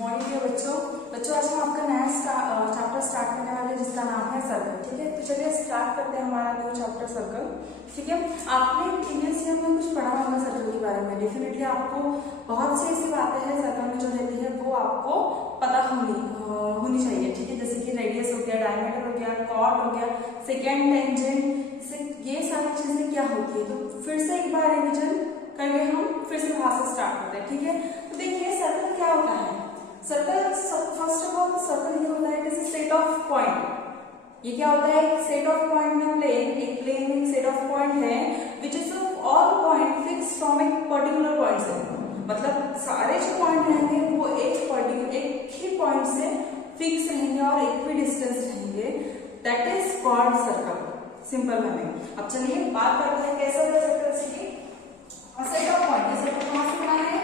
Morning के बच्चों आज हम आपका नया चैप्टर स्टार्ट करने वाले हैं जिसका नाम है सर्कल। ठीक है, तो चलिए स्टार्ट करते हैं हमारा न्यू चैप्टर सर्कल। ठीक है, आपने प्रीवियस ईयर में कुछ पढ़ा होगा सर्कल के बारे में। डेफिनेटली आपको बहुत सी ऐसी बातें हैं सर्कल में जो रहती है वो आपको पता होनी चाहिए। ठीक है, जैसे कि रेडियस हो गया, डायमीटर हो गया, कॉर्ड हो गया, सेकेंड टेंजेंट, ये सारी चीजें क्या होती है। तो फिर से एक बार रिविजन करके हम फिर से वहां से स्टार्ट करते हैं। ठीक है, तो देखिए सर्कल क्या होता है। Circle first of all circle ये होता है जैसे सेट ऑफ पॉइंट। ये क्या होता है, एक सेट ऑफ पॉइंट में प्लेन, एक प्लेन में एक सेट ऑफ पॉइंट है which is all point fix from एक पर्टिकुलर पॉइंट से। मतलब सारे जो पॉइंट रहेंगे वो एक ही पॉइंट से फिक्स रहेंगे और इक्विडिस्टेंस रहेंगे। That is called circle, simple में। अब चलिए बात करते हैं कैसे होता है सर्कल से। सेट ऑफ पॉइंट, जैसे कहां से बना है,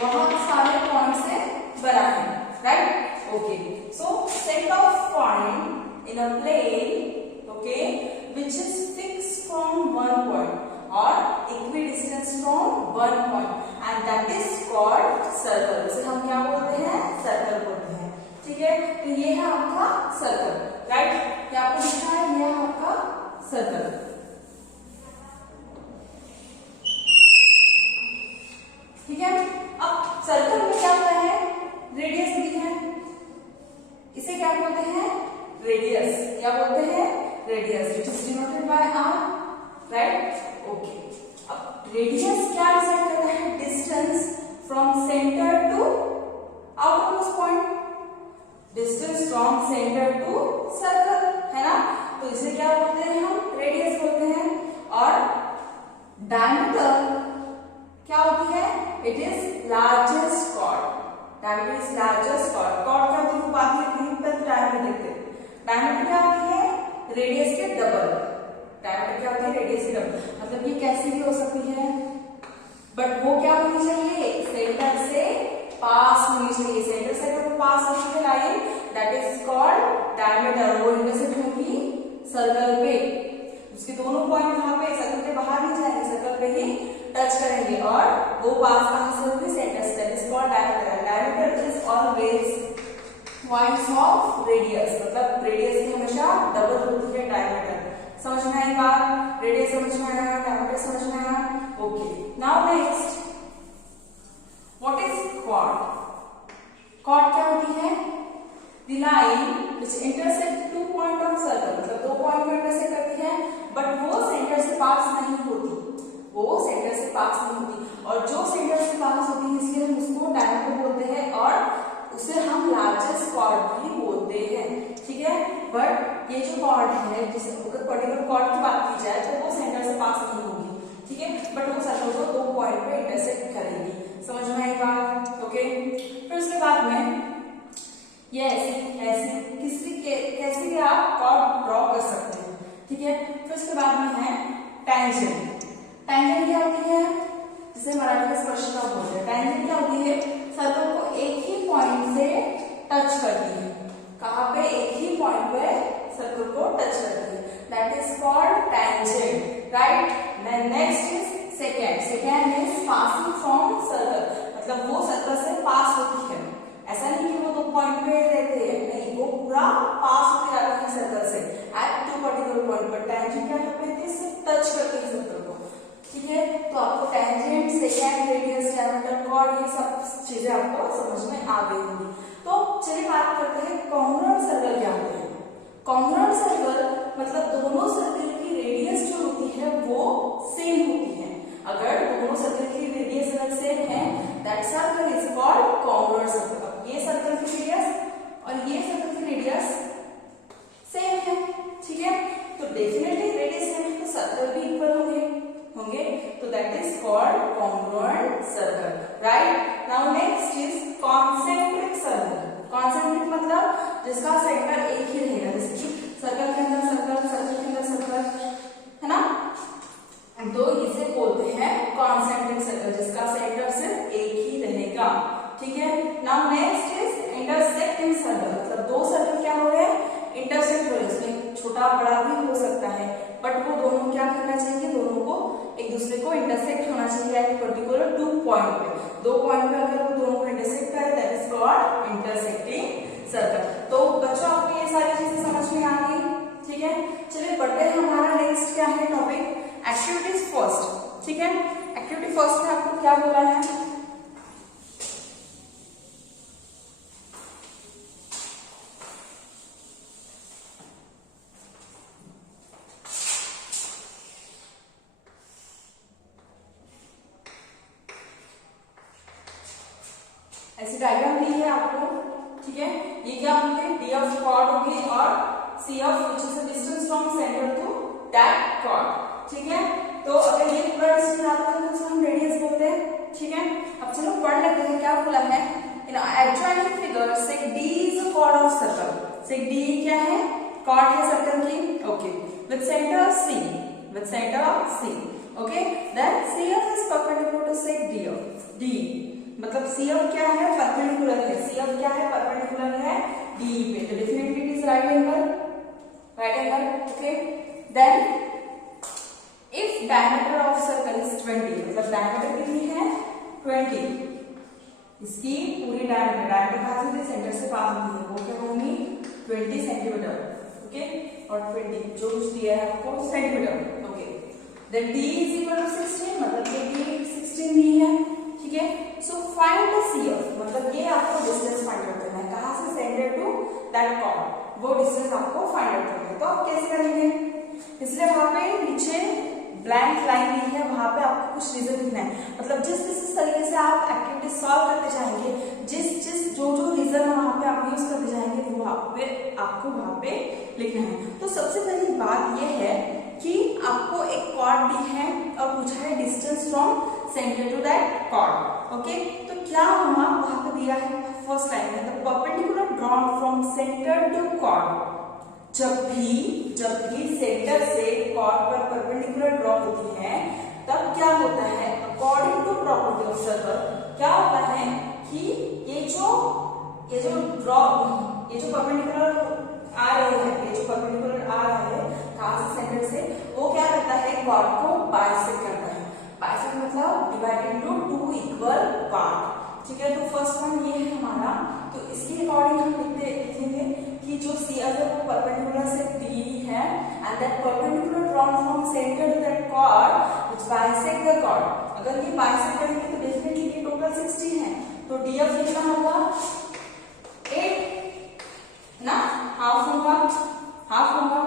बहुत सारे पॉइंट से बना है, right. Okay, so set of point in a plane, okay, which is fixed from one point और equidistance from one point and that is called circle. इसे हम क्या बोलते हैं, सर्कल बोलते हैं। ठीक है, तो ये है आपका सर्कल, राइट। क्या आपको दिखा है, ये है आपका सर्कल। ठीक है, अब सर्कल में क्या होता है, रेडियस भी है। इसे क्या बोलते हैं, रेडियस। क्या बोलते हैं, radius, which is denoted by R, right. Okay, अब रेडियस क्या डिसाइड करता है, distance from centre to outermost point, distance from centre to circle, है ना। तो इसे क्या बोलते हैं, हम रेडियस बोलते हैं। और डायमीटर क्या होती है, it is largest chord. Diameter is largest chord. Chord क्या होती है, बात लिखने पर डायमीटर देखते हैं। डायमीटर क्या होती है, रेडियस के डबल। डायमीटर क्या होती है, रेडियस के डबल। मतलब ये कैसे भी हो सकती है, बट वो क्या होनी चाहिए, सेंटर से पास होनी चाहिए। सेंटर से अगर पास होती है line, that is called diameter. वो इंटरसेक्ट होगी सर्कल पे, उसके दोनों पॉइंट कहां पे, सर्कल के बाहर नहीं जाएंगे, सर्कल पे ही टच करेंगे और वो पास कहां से होगी, सेंटर से। That is called diameter. Diameter is always twice of radius. मतलब रेडियस की हमेशा डबल होती है डायमीटर। समझ में आई बात, रेडियस समझ में आया, डायमीटर समझ में आया। Okay, now next what is chord. Chord क्या होती है, the line which intersect two point of circle. मतलब दो पॉइंट को इंटरसेक्ट करती है, बट वो सेंटर से पास नहीं होती, वो सेंटर से पास नहीं होती। और जो सेंटर से पास होती है इसलिए हम उसको डायमीटर बोलते हैं और उसे हम लार्जेस्ट कॉर्ड भी बोलते हैं। ठीक है, बट ये जो कॉर्ड है, जिसे अगर पर्टिकुलर कॉर्ड की बात की जाए तो वो सेंटर से पास नहीं होगी। ठीक है, बट वो सर्कल को दो पॉइंट पे इंटरसेक्ट करेगी। समझ में आई बात। ओके, फिर उसके बाद में ये ऐसे कैसे भी आप कॉर्ड ड्रॉ कर सकते हैं। ठीक है, फिर उसके बाद में है टेंजेंट। टेंजेंट क्या होती है, जिसे मराठी में स्पर्शिका बोलते हैं। टेंजेंट क्या होती है, सर्कल को एक ही पॉइंट से टच करती है। कहां पे, एक ही पॉइंट पे सर्कल को टच करती है, that is called tangent, right. Then next is secant. Secant is passing from circle. मतलब वो सर्कल से पास होती है, ऐसा नहीं कि वो दो पॉइंट पे रहते हैं, नहीं, वो पूरा पास होके जाती है सर्कल से एट टू पर्टिकुलर पॉइंट पर। टेंजेंट क्या करती है, टच करती है सर्कल को। ठीक है, तो आपको tangent, secant, radius, diameter, chord, ये सब चीजें आपको समझ में आ गई होंगी। तो चलिए बात करते हैं कॉन्ग्रुएंट सर्कल क्या होते हैं। कॉन्ग्रुएंट सर्कल मतलब दोनों सर्कल की रेडियस जो होती है वो सेम होती है। अगर दोनों सर्कल की रेडियस अलग सेम है, that circle is called congruent circle. ये सर्कल की रेडियस और ये सर्कल की रेडियस सेम है। ठीक है, तो डेफिनेटली रेडियस सेम है तो सर्कल भी इक्वल होंगे, तो that is called congruent circle, right. Now next is concentric circle. Concentric मतलब जिसका सेंटर एक ही रहेगा, जैसे कि सर्कल के अंदर सर्कल, सर्कल के अंदर सर्कल, है ना। तो इसे बोलते हैं कॉन्सेंट्रिक सर्कल, जिसका सेंटर सिर्फ एक ही रहेगा। ठीक है, now next is intersecting circle. मतलब दो सर्कल क्या हो रहे हैं, इंटरसेक्ट हो रहे हैं। इसमें छोटा बड़ा भी हो सकता है, बट वो दोनों क्या करना चाहिए, दोनों को एक दूसरे को इंटरसेक्ट होना चाहिए एट पर्टिकुलर टू पॉइंट पे। दो पॉइंट पे अगर वो दोनों को इंटरसेक्ट करे that is called intersecting circle. तो बच्चों आपको ये सारी चीजें समझ में आ गई, ठीक है। चलिए बढ़ते हैं, हमारा नेक्स्ट क्या है टॉपिक, एक्टिविटीज फर्स्ट, ठीक है। एक्टिविटी फर्स्ट में आपको क्या बोला है, ऐसी डायग्राम दी है आपको, ठीक है। ये क्या होंगे, डी ऑफ कॉर्ड होगी और C of which is the distance from centre to that chord, ठीक है। तो अगर ये पूरा डिस्टेंस आता है तो हम रेडियस बोलते हैं, ठीक है। अब चलो पढ़ लेते हैं क्या बोला है। In adjoining figure seg D is a chord of circle, seg D क्या है, कॉर्ड है सर्कल की, okay, with centre C, with centre C, okay. Then C of is perpendicular to seg D of, D मतलब C of क्या है, perpendicular है, सी of क्या है, परपेंडिकुलर है डी पे, तो definitely it is right angle, right angle, okay. Then if diameter of circle is 20, मतलब डायमीटर कितनी है 20, इसकी पूरी डायमीटर कहां से सेंटर से पास होती है, वो क्या होगी 20 सेंटीमीटर, ओके, और 20 जो कुछ दिया है आपको centimetre, okay. Then d is equal to 16, मतलब ये d 16 दी है, ठीक है। So find the C of, मतलब ये आपको डिस्टेंस फाइंड आउट करना है, कहां से सेंटर टू दैट कॉर्ड, वो डिस्टेंस आपको फाइंड आउट करना है। तो आप कैसे करेंगे, इसलिए वहां पे नीचे ब्लैंक लाइन दी है, वहां पे आपको कुछ रीजन लिखना है, मतलब जिस तरीके से आप एक्टिविटी सॉल्व करते जाएंगे, जो रीजन वहां पे आप यूज करते जाएंगे वो वहां पे आपको वहां पे लिखना है। तो सबसे पहली बात ये है कि आपको एक कॉर्ड दी है और पूछा है distance from centre to that chord, okay. तो क्या वहां पे दिया है, फर्स्ट लाइन में the perpendicular drawn from centre to chord, जब भी सेंटर से कॉर्ड पर परपेंडिकुलर ड्रॉ होती है तब क्या होता है, according to property of circle क्या होता है कि ये जो परपेंडिकुलर आ रहे हैं, ये जो परपेंडिकुलर आ रहा है कहां से, सेंटर से, वो क्या करता है, कॉर्ड को बाइसेक्ट करता है, बाइसेक्ट मतलब डिवाइड इनटू 2 इक्वल पार्ट, ठीक है। तो फर्स्ट वन ये है हमारा, तो इसके अकॉर्डिंग हम लिखेंगे कि जो सी ऑफ है वो परपेंडिकुलर से डी है, and that perpendicular drawn from centre to that chord which bisect the chord, अगर ये बाइसेक्ट करेंगे तो डेफिनेटली ये टोटल 16 है, तो डी ऑफ कितना होगा 8 ना, हाफ होगा,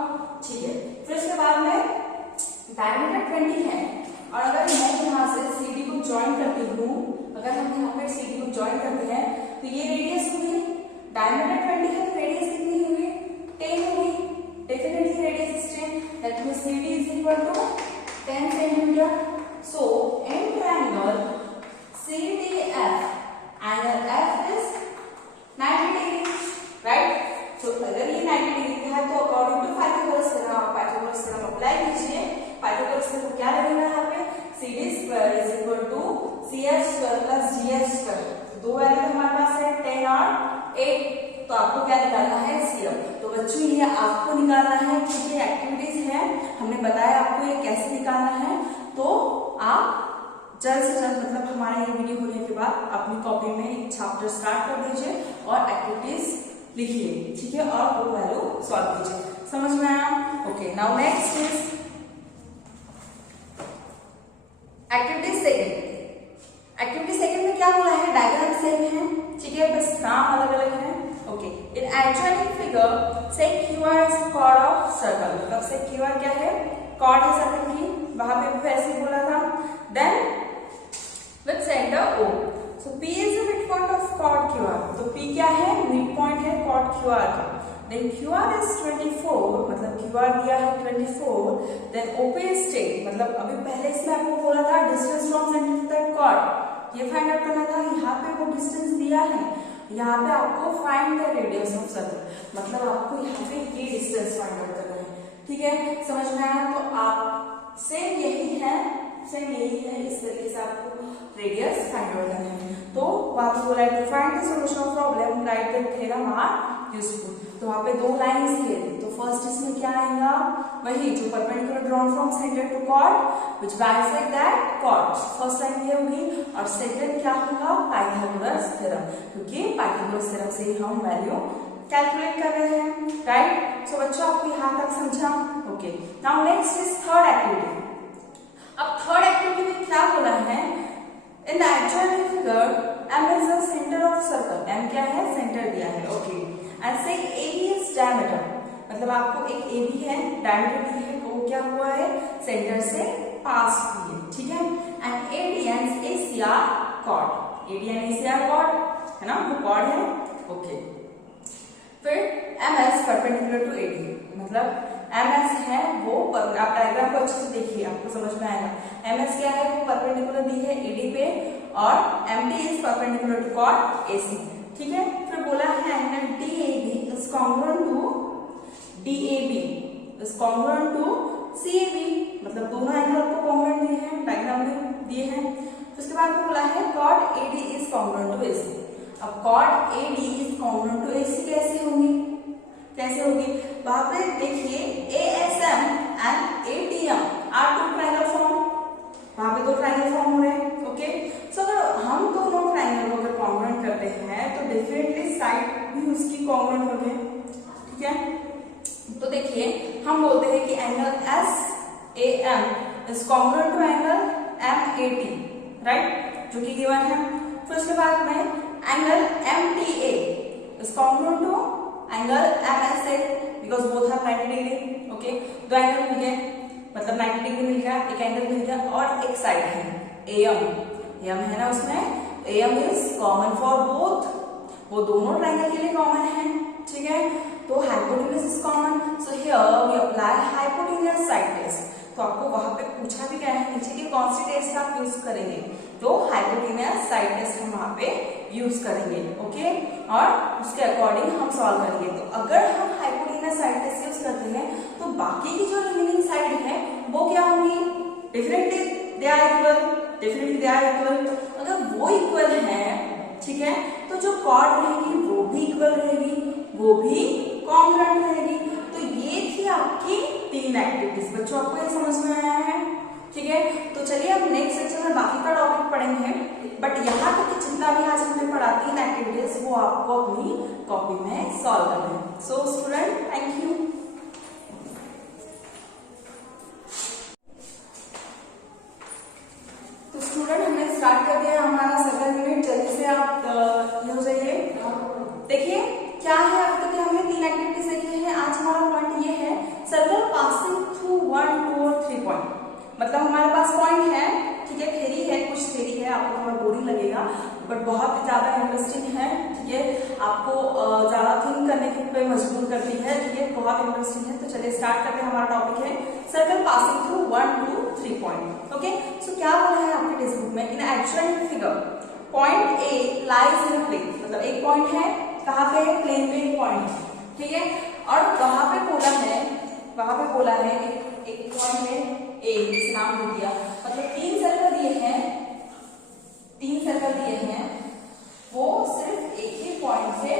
ठीक है। फिर उसके बाद में डायमीटर 20 है, और अगर मैं यहाँ से CD को ज्वाइन करती हूँ, अगर हम यहाँ पे CD को ज्वाइन करते हैं तो ये रेडियस हुई, डायमीटर 20 है तो रेडियस कितनी हुई 10 हुई, definitely radius is 10, that means CD is equal to 10 centimetre. So in triangle CDF, angle F is 90 degree, right. तो अगर ये 90 डिग्री है तो according to Pythagoras theorem apply कीजिए, पाइथागोरस थ्योरम क्या लगेगा यहाँ पे, CD square is equal to CF square plus GF square, दो वैल्यू हमारे पास है 10 और 8, तो आपको क्या निकालना है CF। तो बच्चों ये आपको निकालना है, क्योंकि एक्टिविटीज है, हमने बताया आपको ये कैसे निकालना है, तो आप जल्द से जल्द मतलब हमारा ये वीडियो होने के बाद अपनी कॉपी में एक चैप्टर स्टार्ट कर दीजिए और एक्टिविटीज लिखिए, ठीक है, और वो वैल्यू सॉल्व कीजिए, समझ में आया, okay. Now next is activity second. Activity second में क्या बोला है, डायग्राम सेम है, ठीक है, बस नाम अलग अलग है, okay. In adjoining figure seg QR is chord of circle, मतलब सेक QR क्या है, कॉर्ड है सर्कल की, वहां पे भी वैसे ही बोला था। Then with centre O, so P is the mid point of chord QR, तो P क्या है, मिड पॉइंट है कॉर्ड QR का। देन QR इज 24, मतलब QR दिया है 24, देन OP इज 10, मतलब अभी पहले इसमें आपको बोला था distance from centre to that chord, ये फाइंड आउट करना था, यहाँ पे वो डिस्टेंस दिया है, यहाँ पे आपको find the radius of circle, मतलब आपको यहाँ पे ये डिस्टेंस फाइंड आउट करना है, ठीक है, समझ में आया। तो आप सेम यही है, इस तरीके से आपको रेडियस फाइंड आउट करना है। तो वहां पे बोला है to find the solution of problem right the theorem are useful. तो वहां पे दो लाइंस दिए थे, तो फर्स्ट इसमें क्या आएगा, वही जो perpendicular drawn from centre to chord which bisect that chord, first line ये होगी। और सेकंड क्या होगा, पाइथागोरस थ्योरम, क्योंकि पाइथागोरस थ्योरम से ही हम वैल्यू कैलकुलेट कर रहे हैं, राइट। सो बच्चों आपको यहाँ तक समझा, okay. Now next is third activity. अब थर्ड एक्टिविटी में क्या बोला है, in the adjoining figure M is the center of circle, M क्या है, सेंटर दिया है, ओके। एंड से AB is diameter, मतलब आपको एक AB है, डायमीटर भी है, वो क्या हुआ है, सेंटर से पास हुई है, ठीक है। And AD and AC are chord, AD and AC are chord, है ना, वो chord है, ओके। फिर MS परपेंडिकुलर टू AD, मतलब MS है वो, आप डायग्राम को अच्छे से देखिए, आपको समझ में आएगा। MS क्या है, वो परपेंडिकुलर दी है AD पे, और MD is perpendicular to chord AC, ठीक है। फिर बोला है angle DAB is congruent to DAB is congruent to CAB, मतलब दोनों एंगल आपको कॉन्ग्रुएंट दिए हैं, डायग्राम में दिए हैं। फिर उसके बाद बोला है chord AD is congruent to AC। अब chord AD is congruent to AC कैसे होगी, कैसे होगी, वहां पे देखिए ASM and ATM are two triangle form, वहां पे दो ट्रायंगल फॉर्म हो रहे हैं, ओके। सो अगर हम दोनों ट्रायंगल को अगर कॉन्ग्रुएंट करते हैं तो डेफिनेटली साइड भी उसकी कॉन्ग्रुएंट होगी, ठीक है। तो देखिए हम बोलते हैं कि angle SAM is congruent to angle MAT, right, जो कि गिवन है। फिर उसके बाद में angle MTA is congruent to angle MSA because both are 90 degree, okay. दो एंगल मिल गए, मतलब 90 डिग्री मिल गया, एक एंगल मिल गया, और एक साइड है AM है ना, उसमें AM is common for both, वो दोनों ट्रायंगल के लिए कॉमन है, ठीक है। तो hypotenuse is common, so here we apply hypotenuse side test. तो आपको वहां पे पूछा भी गया है नीचे कि कौन सी टेस्ट आप यूज करेंगे, तो हाइपोटेन्यूज साइड टेस्ट हम वहां पे यूज करेंगे, ओके। और उसके अकॉर्डिंग हम सॉल्व करेंगे। तो अगर हम हाइपोटेन्यूज साइड टेस्ट यूज करते हैं तो बाकी की जो रिमेनिंग साइड है वो क्या होंगी, definitely they are equal, definitely they are equal. अगर वो इक्वल है, ठीक है, तो जो कॉर्ड रहेगी वो भी इक्वल रहेगी, वो भी कॉन्ग्रुएंट रहेगी। तो ये थी आपकी तीन एक्टिविटीज। बच्चों आपको ये समझ में आया है, ठीक है। तो चलिए अब नेक्स्ट सेक्शन में बाकी का टॉपिक पढ़ेंगे, बट यहाँ तक जितना भी आज हमने पढ़ा तीन एक्टिविटीज वो आपको अपनी कॉपी में सॉल्व करना है। So student, thank you. तो स्टूडेंट हमने स्टार्ट कर दिया हमारा 7 मिनट, जल्दी से आप ये हो जाइए। देखिए क्या है, अब तक हमने तीन एक्टिविटीज देखी है। आज हमारा पॉइंट ये है सर्कल पासिंग थ्रू 1, 2 और 3 पॉइंट, मतलब हमारे पास पॉइंट है, ठीक है, थ्योरी है, कुछ थ्योरी है, आपको थोड़ा बोरिंग लगेगा बट बहुत ज्यादा इंटरेस्टिंग है, ठीक है, आपको ज्यादा थिंक करने के पे मजबूर करती है, ठीक है, बहुत इंटरेस्टिंग है। तो चलिए स्टार्ट करते हैं। हमारा टॉपिक है circle passing through 1, 2, 3 point, okay. So क्या बोला है आपके टेक्स्ट बुक में, in adjoint figure point A lies in plane, मतलब एक पॉइंट है, कहाँ पे, प्लेन पे एक पॉइंट, ठीक है, और वहां पे बोला है एक पॉइंट है A, इस नाम दे दिया, मतलब तीन सर्कल दिए हैं, वो सिर्फ एक ही पॉइंट से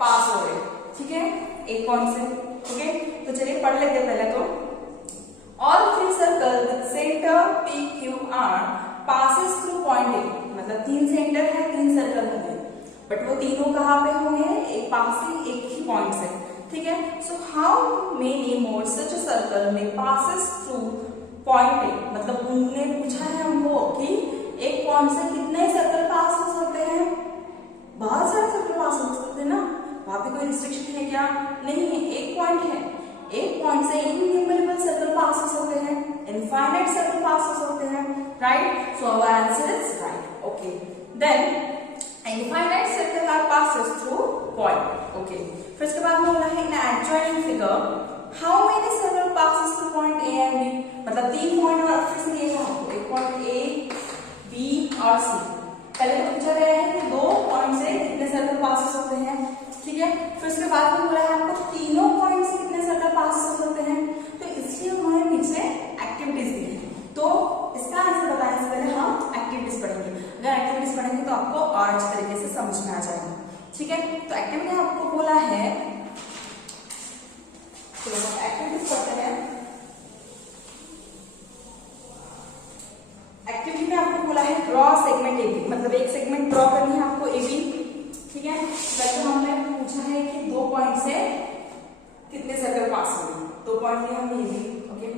पास हो रहे, ठीक है, एक पॉइंट से, ओके। तो चलिए पढ़ लेते हैं पहले तो। All 3 circle with centre PQR passes through point A, मतलब तीन सेंटर है, तीन सर्कल होंगे, बट वो तीनों कहाँ पे होंगे, एक पासिंग एक ही पॉइंट से, ठीक है। So how many more such a circle में पासेस थ्रू पॉइंट ए, मतलब उन्होंने पूछा है हमको कि एक पॉइंट से कितने सर्कल पास हो सकते हैं, बहुत सारे सर्कल पास हो सकते हैं ना, वहां पे कोई रिस्ट्रिक्शन है क्या, नहीं है, एक पॉइंट है, एक पॉइंट से इनन्यूमरेबल सर्कल पास हो सकते हैं, इनफाइनाइट सर्कल पास हो सकते हैं, right. So our answer is right, okay. Then infinite circle are passes through point, okay. फिर इसके बाद में बोला है in adjoining figure how many circle passes through point A and B, मतलब तीन पॉइंट और फिर से दिए हैं आपको, एक पॉइंट ए, बी और सी। पहले तो पूछा गया है कि दो पॉइंट से कितने सर्कल पास हो सकते हैं, ठीक है। फिर उसके बाद में बोला है आपको तीनों पॉइंट से कितने सर्कल पास हो सकते हैं, तो इसलिए उन्होंने नीचे एक्टिविटीज दी है। तो इसका आंसर बताने से पहले हम एक्टिविटीज पढ़ेंगे। अगर एक्टिविटीज पढ़ेंगे तो आपको और अच्छे तरीके से समझ में आ जाएगा। ठीक है, तो एक्टिविटी आपको बोला है, चलो हम एक्टिविटीज करते हैं। एक्टिविटी में आपको बोला है ड्रॉ सेगमेंट एबी, मतलब एक सेगमेंट ड्रॉ करनी है आपको एबी। ठीक है, वैसे हमने पूछा है कि 2 पॉइंट से कितने सर्कल पास होंगे, 2 पॉइंट लिए हमने AB. Okay,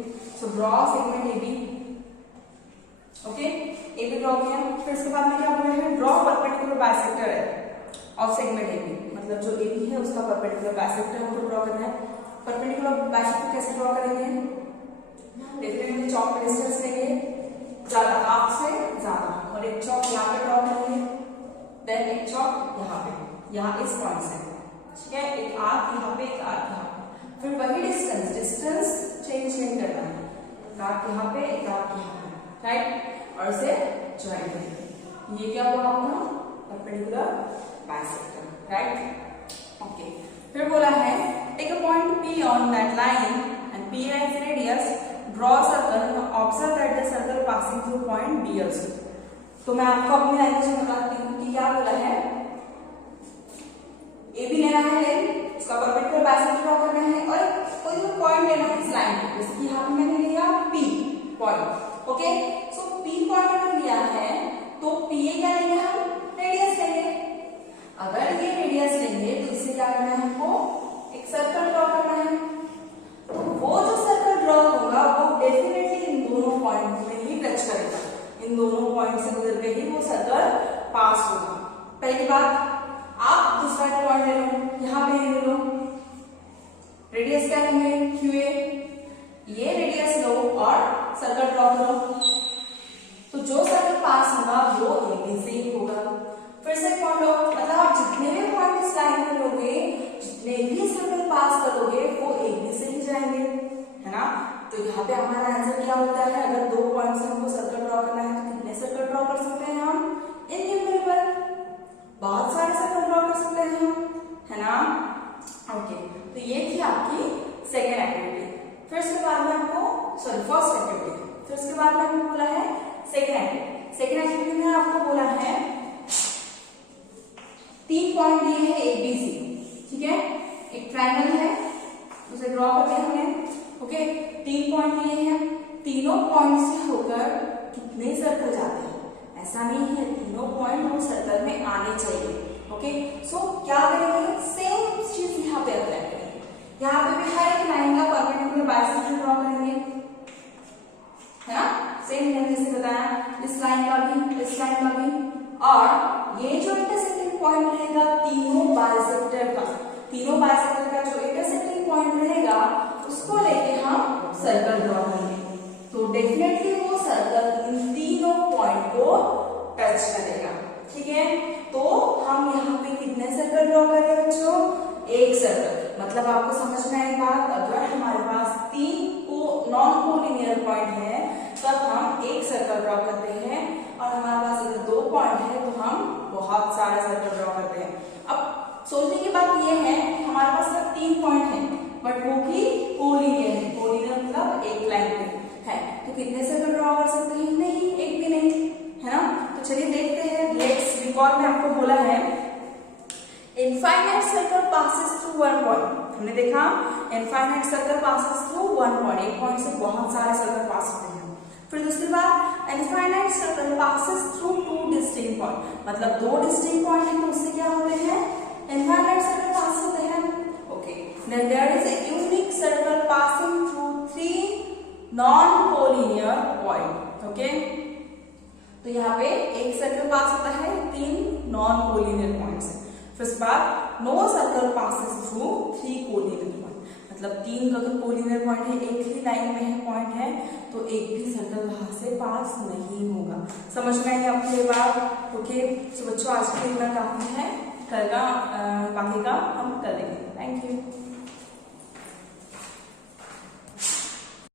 so draw segment AB. Okay, AB draw किया, फिर उसके बाद में क्या बोला है, draw perpendicular bisector of segment AB, मतलब जो एबी है उसका परपेंडिकुलर बाइसेक्टर हमको ड्रॉ करना है। परपेंडिकुलर बाइसेक्टर कैसे ड्रॉ करेंगे, डेफिनेटली चॉक पे डिस्टेंस लेंगे ज्यादा, हाफ से ज्यादा, और एक चॉक यहाँ पे ड्रॉ करेंगे, देन एक चॉक यहाँ पे, यहाँ इस पॉइंट से, ठीक है, एक आर्क यहाँ पे, एक आर्क यहाँ पे, फिर वही डिस्टेंस चेंज नहीं करना है, एक आर्क यहाँ पे, एक आर्क यहाँ पे, राइट, और इसे ज्वाइन करेंगे। ये क्या हुआ आपका परपेंडिकुलर बाइसेक्टर, राइट। ओके, फिर बोला है take a point P on that line and P as radius, draw a circle and observe that the circle passing through point B also। तो मैं आपको अपनी लैंग्वेज में बताती हूँ कि क्या बोला है, ए बी लेना है लेन, उसका परपेंडिकुलर बाइसेक्टर ड्रॉ करना है, और कोई भी पॉइंट लेना है इस लाइन पे, जैसे कि यहाँ पे मैंने लिया P पॉइंट। ओके, सो P पॉइंट अगर लिया है तो P क्या लेंगे हम, रेडियस लेंगे। अगर ये रेडियस लेंगे तो इससे क्या करना है हमको, एक सर्कल ड्रॉ करना है। तो वो जो सर्कल ड्रॉ होगा वो डेफिनेटली इन दोनों पॉइंट में ही टच करेगा, इन दोनों पॉइंट से गुजर के ही वो सर्कल पास होगा। पहली बात, आप दूसरा पॉइंट ले लो, यहाँ पे ले लो, रेडियस क्या लेंगे, QA, ये रेडियस लो और सर्कल ड्रॉ करो, तो जो सर्कल पास होगा वो AB से ही होगा। फिर से पॉइंट लो, मतलब आप जितने भी पॉइंट इस लाइन में लोगे, जितने भी सर्कल पास करोगे वो AB से ही जाएंगे, है ना। तो यहाँ पे हमारा आंसर क्या होता है, अगर 2 पॉइंट से हमको सर्कल ड्रॉ करना है तो कितने सर्कल ड्रॉ कर सकते हैं हम, इनन्यूमरेबल, बहुत सारे सर्कल ड्रॉ कर सकते हैं हम, है ना। ओके, तो ये थी आपकी सेकेंड एक्टिविटी। फिर उसके बाद में आपको, सॉरी फर्स्ट एक्टिविटी, फिर उसके बाद में आपको बोला है सेकेंड एक्टिविटी। सेकेंड एक्टिविटी में आपको बोला है 3 पॉइंट दिए हैं ABC, ठीक है, एक ट्रायंगल है उसे ड्रॉ करते हैं हमने। ओके, 3 पॉइंट दिए हैं, तीनों पॉइंट से होकर कितने सर्कल जाते हैं, ऐसा नहीं है, तीनों पॉइंट वो सर्कल में आने चाहिए। ओके, सो क्या करेंगे, सेम चीज यहाँ पे अप्लाई करेंगे, यहाँ पे भी हर एक लाइन का परपेंडिकुलर बाइसेक्टर ड्रॉ करेंगे, है ना, सेम मैंने जैसे बताया, इस लाइन का भी, इस लाइन का भी, और ये जो इंटरसेक्टिंग पॉइंट रहेगा तीनों बाइसेक्टर का जो इंटरसेक्टिंग पॉइंट रहेगा उसको लेके हम सर्कल ड्रॉ करेंगे, तो डेफिनेटली वो सर्कल इन तीनों पॉइंट को टच करेगा। ठीक है, तो हम यहाँ पे कितने सर्कल ड्रॉ कर रहे हैं बच्चों, एक सर्कल, मतलब आपको समझना है बात, अगर हमारे पास 3 नॉन कोलिनियर पॉइंट है तब हम एक सर्कल ड्रॉ करते हैं, और हमारे पास अगर 2 पॉइंट है तो हम बहुत सारे सर्कल ड्रॉ करते हैं। अब सोचने की बात यह है कि हमारे पास अगर 3 पॉइंट है बट वो भी कोलिनियर है, कोलिनियर मतलब एक लाइन पे है, तो कितने सर्कल ड्रॉ कर सकते हैं, नहीं, एक भी नहीं, है ना। तो चलिए देखते हैं, लेट्स रिकॉल में आपको बोला है infinite circle passes through 1 point, हमने देखा infinite circle passes through 1 point, एक पॉइंट से बहुत सारे सर्कल पास होते हैं। फिर दूसरी बात, infinite circle passes through 2 distinct point, मतलब 2 डिस्टिंक्ट पॉइंट है तो उससे क्या होते हैं, इनफाइनाइट सर्कल पास होते हैं। Okay, then there is a unique circle passing through 3 non collinear point. Okay, तो यहाँ पे एक सर्कल पास होता है 3 नॉन कोलिनियर पॉइंट से। फिर उसके बाद no circle passes through 3 collinear point, मतलब 3 अगर कोलिनियर पॉइंट है, एक ही लाइन में है पॉइंट है, तो एक भी सर्कल वहां से पास नहीं होगा। समझ में आई आपको ये बात। ओके, तो बच्चों आज के लिए इतना काफी है, कल का बाकी का हम कर लेंगे। Thank you.